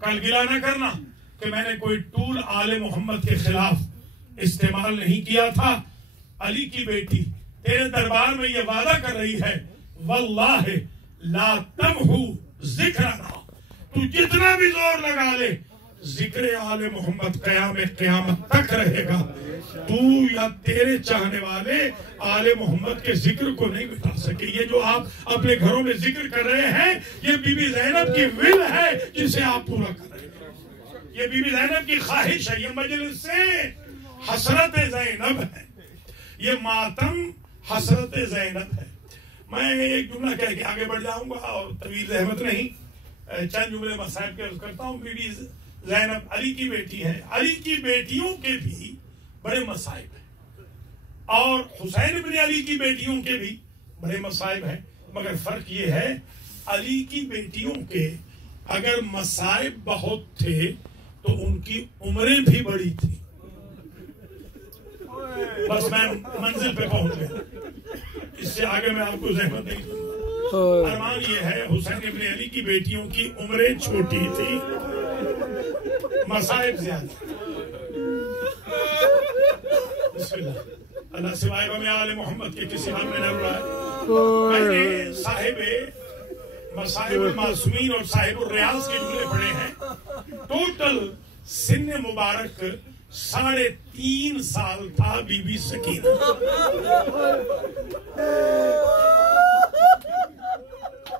کل گلا نہ کرنا کہ میں نے کوئی ٹول آل محمد کے خلاف استعمال نہیں کیا تھا. علی کی بیٹی تیرے دربار میں یہ وعدہ کر رہی ہے واللہ لا تمحو ذکرنا، تو جتنا بھی زور لگا لے ذکر آل محمد قیامت تک رہے گا. تو یا تیرے چاہنے والے آل محمد کے ذکر کو نہیں مٹا سکے. یہ جو آپ اپنے گھروں میں ذکر کر رہے ہیں یہ بی بی زینب کی ول ہے جسے آپ پورا کر رہے ہیں. یہ بی بی زینب کی خواہش ہے. یہ مجلس سے حسرت زینب ہے، یہ ماتم حسرت زینب ہے. میں ایک جملہ کہہ کے آگے بڑھ جاؤں گا اور طویل زحمت نہیں، چند جملے مسائب کے عرض کرتا ہوں. بی بی زینب علی کی بیٹی ہے. علی کی بیٹیوں کے بھی بڑے مصائب ہیں اور حسین بن علی کی بیٹیوں کے بھی بڑے مصائب ہیں، مگر فرق یہ ہے علی کی بیٹیوں کے اگر مصائب بہت تھے تو ان کی عمریں بھی بڑی تھی. بس میں منزل پہ پہنچ گیا، اس سے آگے میں آپ کو زحمت نہیں دوں. ارمان یہ ہے حسین بن علی کی بیٹیوں کی عمریں چھوٹی تھی، مصائب زیادہ. بسم اللہ. اللہ سوائے غم آل محمد کے کسی غم میں نہ رہا. میں نے صاحب مصائب المعصومین اور صاحب الریاض کے جملے پڑھے ہیں. ٹوٹل سن مبارک 3.5 سال تھا بی بی سکینہ.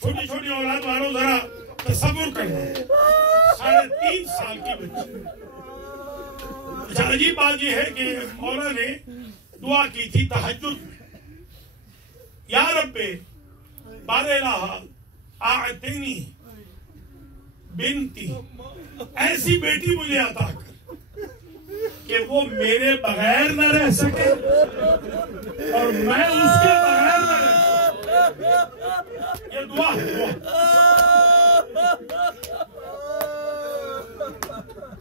چھوٹی چھوٹی اولاد والوں ذرا تصور کرنا، 3.5 سال کی بچی. اچھا عجیب بات یہ ہے کہ مولا نے دعا کی تھی تہجد میں، یا رب بار الہ اعطنی بنتی، ایسی بیٹی مجھے عطا کر کہ وہ میرے بغیر نہ رہ سکے اور میں اس کے بغیر نہ رہ سکے. یہ دعا ہے.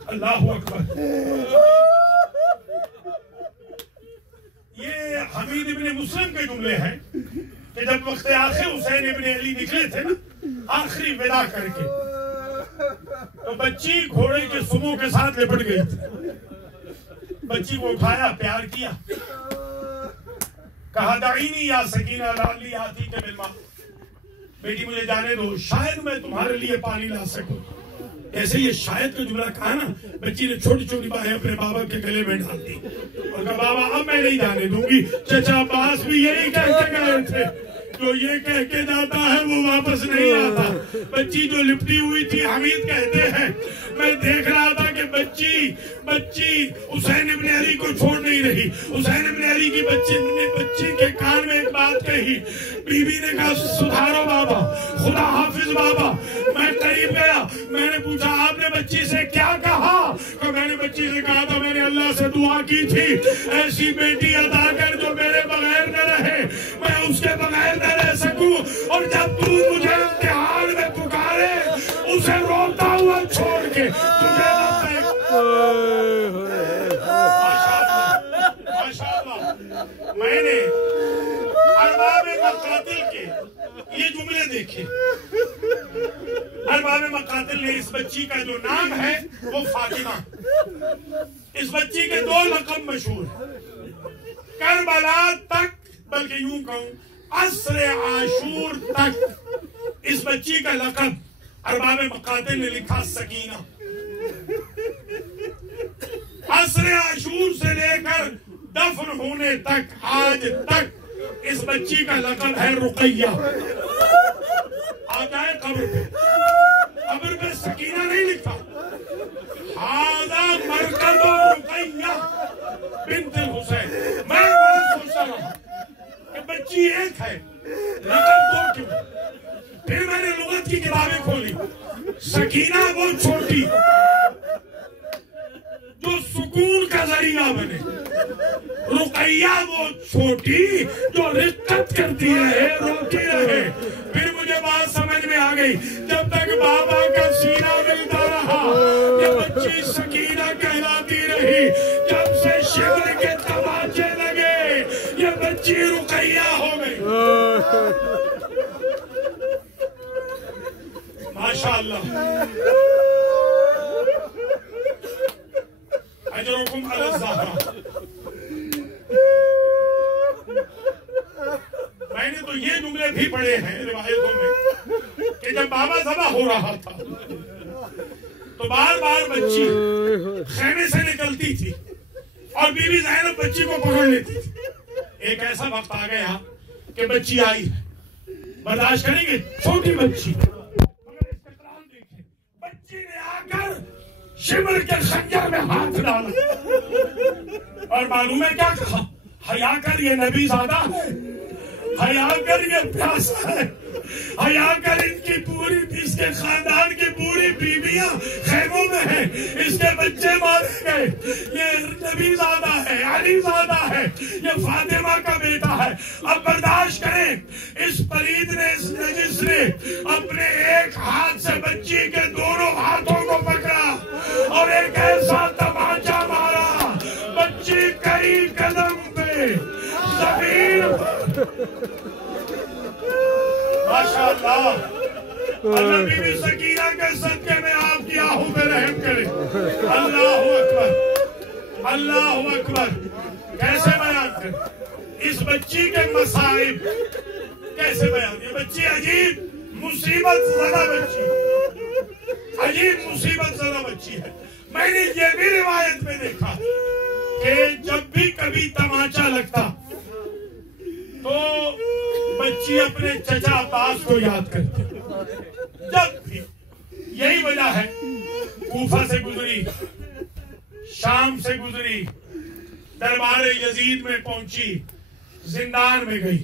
اللہ اکبر. یہ حمید ابن مسلم کے جملے ہیں کہ جب وقت آخر حسین ابن علی نکلے تھے نا آخری ودا کر کے، تو بچی گھوڑے کے سموں کے ساتھ لپٹ گئی تھی. بچی کو اٹھایا، پیار کیا، کہا دعینی یا سکینہ لعلی آتی کے بالماء، بیٹی مجھے جانے دو شاید میں تمہارے لیے پانی لا سکوں. ایسے یہ شاید کا جملہ کہا نا، بچی نے چھوٹی چھوٹی باہیں اپنے بابا کے گلے میں ڈال دی اور کہا بابا اب میں نہیں جانے دوں گی. چچا عباس بھی یہی کہہ کے گئے تھے، جو یہ کہہ کے جاتا ہے وہ واپس نہیں آتا. بچی جو لپٹی ہوئی تھی، حمید کہتے ہیں میں دیکھ رہا تھا کہ بچی حسین ابن علی کو چھوڑ نہیں رہی. حسین ابن علی کی بچی کے کان میں ایک بات کہی، بی بی نے کہا سدھارو بابا، خدا حافظ بابا. میں قریب گیا، میں نے پوچھا آپ نے بچی سے کیا کہا؟ کہ میں نے بچی سے کہا تھا میں نے اللہ سے دعا کی تھی ایسی بیٹی عطا کر جو میرے بغیر نہ رہے، میں اس کے بغیر نہ رہ سکوں، اور جب تو مجھے امتحان میں پکارے اسے روتا ہوا چھوڑ کے تجھے میں نے ارباب مقاتل کے یہ جملے دیکھے. ارباب مقاتل نے اس بچی کا جو نام ہے وہ فاطمہ، اس بچی کے 2 لقب مشہور ہیں. کربلا تک، بلکہ یوں کہوں عصر عاشور تک اس بچی کا لقب ارباب مقاتل نے لکھا سکینہ. عصر عاشور سے لے کر دفن ہونے تک آج تک اس بچی کا لقب ہے رقیہ. آ جائے قبر پہ سکینہ نہیں لکھا، ہذا مرکز رقیہ بنت الحسین. میں بڑا سوچتا رہا کہ بچی ایک ہے لقب 2 کیوں؟ پھر میں نے لغت کی کتابیں کھولی. سکینہ وہ چھوٹی جو سکون کا ذریعہ بنے، رقیہ وہ چھوٹی جو رقت کرتی رہے، روتی رہے. پھر مجھے بات سمجھ میں آ گئی، جب تک بابا کا سینہ ملتا رہا یہ بچی سکینہ کہلاتی رہی. جب سے شبر کے تماچے لگے یہ بچی رقیہ ہو گئی. ماشاءاللہ. بھی پڑے ہیں روایتوں میں کہ جب بابا ذبح ہو رہا تھا تو بار بار بچی خیمے سے نکلتی تھی اور بی بی زینب بچی کو پکڑ لیتی تھی. ایک ایسا وقت آ گیا کہ بچی آئی ہے, برداشت کریں گے, چھوٹی بچی, مگر استقلال دیکھیں, بچی نے آ کر شمر کے خنجر میں ہاتھ ڈالا اور معلوم ہے کیا کہا, حیا کر یہ نبی زادہ ہے, حیا کر یہ پیاسا ہے, حیا کر ان کی پوری اس کے خاندان کی پوری بیویاں خیموں میں ہیں, اس کے بچے مارے گئے, یہ نبی زادہ ہے, علی زادہ ہے, یہ فاطمہ کا بیٹا ہے. اب برداشت کریں, اس پلید نے, اس نجس نے اپنے ایک ہاتھ سے بچی کے دونوں ہاتھوں کو پکڑا اور ایک ایسا تماچا مارا, بچی کئی قدم پہ زمین ماشاءاللہ. اللہ بی بی سکینہ کے صدقے میں آپ کی آہوں میں رحم کرے. اللہ اکبر, اللہ اکبر. کیسے بیان کریں اس بچی کے مصائب, کیسے بیان. یہ بچی عجیب مصیبت زدہ بچی, عجیب مصیبت زدہ بچی ہے. میں نے یہ بھی روایت میں دیکھا کہ جب بھی کبھی تماچا لگتا تو بچی اپنے چچا عباس کو یاد کرتی. جب بھی, یہی وجہ ہے کوفہ سے گزری, شام سے گزری, دربار یزید میں پہنچی, زندان میں گئی,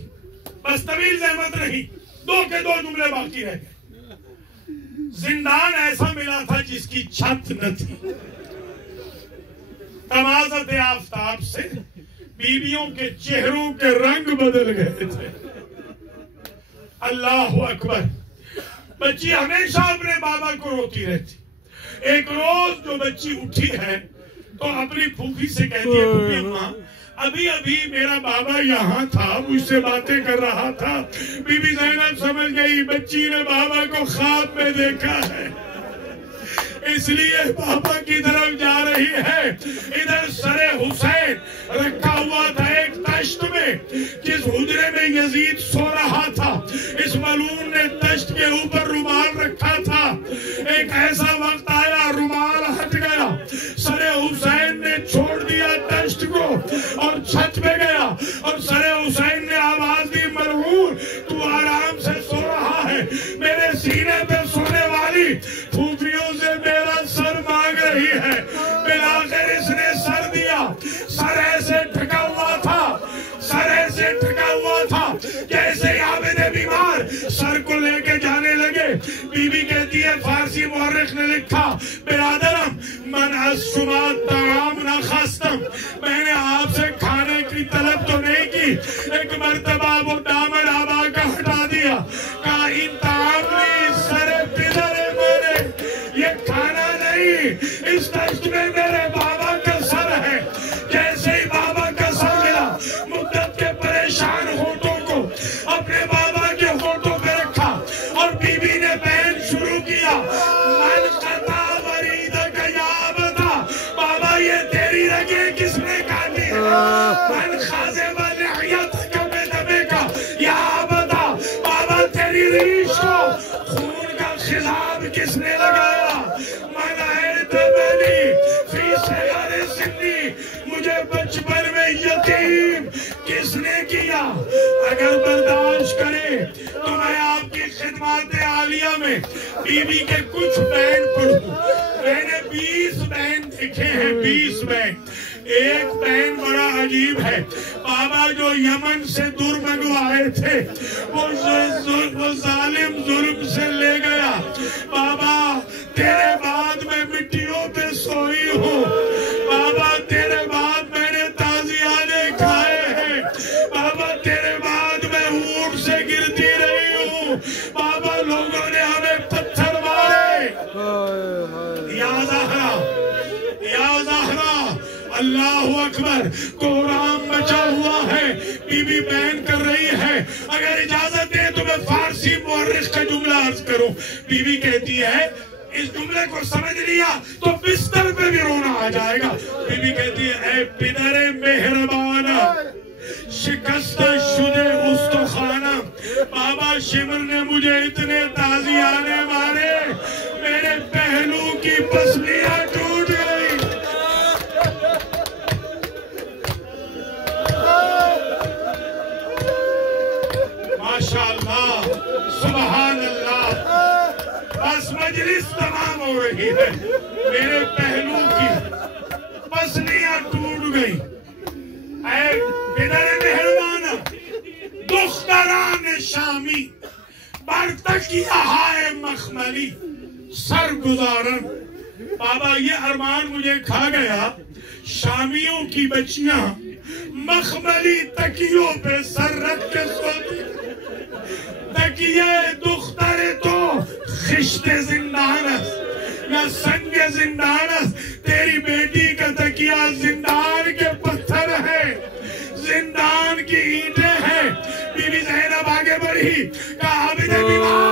بس طویل زحمت رہی, دو کے دو جملے باقی رہ گئے. زندان ایسا ملا تھا جس کی چھت نہ تھی, تمازت آفتاب سے بیویوں کے چہروں کے رنگ بدل گئے تھے. اللہ اکبر. بچی ہمیشہ اپنے بابا کو روتی رہتی. ایک روز جو بچی اٹھی ہے تو اپنی پھوپھی سے کہتی ہے, پھوپھی ماں ابھی ابھی میرا بابا یہاں تھا, مجھ سے باتیں کر رہا تھا. بی بی زینب سمجھ گئی بچی نے بابا کو خواب میں دیکھا ہے, اس لیے بابا کی طرف جا رہی ہے. ادھر سر حسین رکھا ہوا تھا ایک تشت میں, جس حجرے میں یزید سو رہا تھا. اس ملعون نے تشت کے اوپر رومال رکھا تھا. ایک ایسا وقت آیا رومال ہٹ گیا, سر حسین نے چھوڑ دیا تشت کو اور چھت پہ گیا, اور سر حسین نے آواز دی, ملعون تو آرام سے سو رہا ہے, میرے سینے پہ سونے والی پھوپھیوں سے میرا سر مانگ رہی ہے. بلاخر اس نے سر دیا. سر ایسے ڈھکا ہوا تھا, سر ایسے ڈھکا ہوا تھا کیسے عابد بیمار سر کو لے کے جانے لگے. بی بی کہتی ہے, فارسی مورخ نے لکھا, برادرم من از شما طعام نہ خواستم, میں نے آپ سے کھانے کی طلب تو نہیں کی, ایک مرتبہ وہ دامن آبا کا ہٹا دیا, کہا ان طعام نہیں سر پدر میرے, یہ کھانا نہیں, اس تشت میں میرے بابا کا سر ہے. جیسے ہی بابا کا سر ملا, مدت کے پریشان ہونٹوں کو اپنے بابا کے ہونٹوں پہ رکھا اور بی بی نے بین شروع کیا, من قطع وریدک یا ابدا, بابا یہ تیری رگیں کس نے کاٹی ہے, من خازب لحیتک بدمک یا ابدا, بابا تیری ریش کو خون کا خضاب کس نے لگایا, من عید بلی فی صغر سنی, مجھے بچپن میں یتیم کس نے کیا. اگر برداشت کرے تو میں آپ کی خدمات عالیہ میں بی بی کے کچھ بین پڑھوں. میں نے 20 بین دیکھے ہیں, 20 بین. ایک بین بڑا عجیب ہے. بابا جو یمن سے دور منگوائے تھے وہ ظالم ظلم سے لے گیا. بابا تیرے بعد میں مٹیوں پہ سوئی ہوں, بابا تیرے بعد میں نے تازیانے کھائے ہیں, بابا تیرے بعد میں اونٹ سے گرتی رہی ہوں, بابا لوگوں نے ہمیں پتھر مارے. یا زہرا, یا زہرا, اللہ اکبر. قرآن بچا ہوا ہے. بی بی بیان کر رہی ہے. اگر اجازت دے تو میں فارسی مورخ کا جملہ عرض کروں. بی بی کہتی ہے, اس جملے کو سمجھ لیا تو بستر پہ بھی رونا آ جائے گا. بی بی کہتی ہے, اے پدر مہربان شکست شدہ استخوانہ, بابا شمر نے مجھے اتنے تازیانے مارے میرے پہلو کی پسلیاں ٹوٹ گئی. ماشاءاللہ سبحان اللہ. بس مجلس تمام ہو رہی ہے میرے پہلو کی پسلیاں ٹوٹ گئی. اے پدر مہربان دختران شامی بر تکیہ ہائے مخملی سر گزارن. بابا یہ ارمان مجھے کھا گیا. شامیوں کی بچیاں مخملی تکیوں پہ سر رکھ کے سوتی. تکیہ دختر تو خشت زندانس یا سنگ زندانس. تیری بیٹی کا تکیہ زندان کے پتھر ہے, زندان کی اینٹیں ہیں. بی بی زینب آگے بڑھی کہا عابد بیمار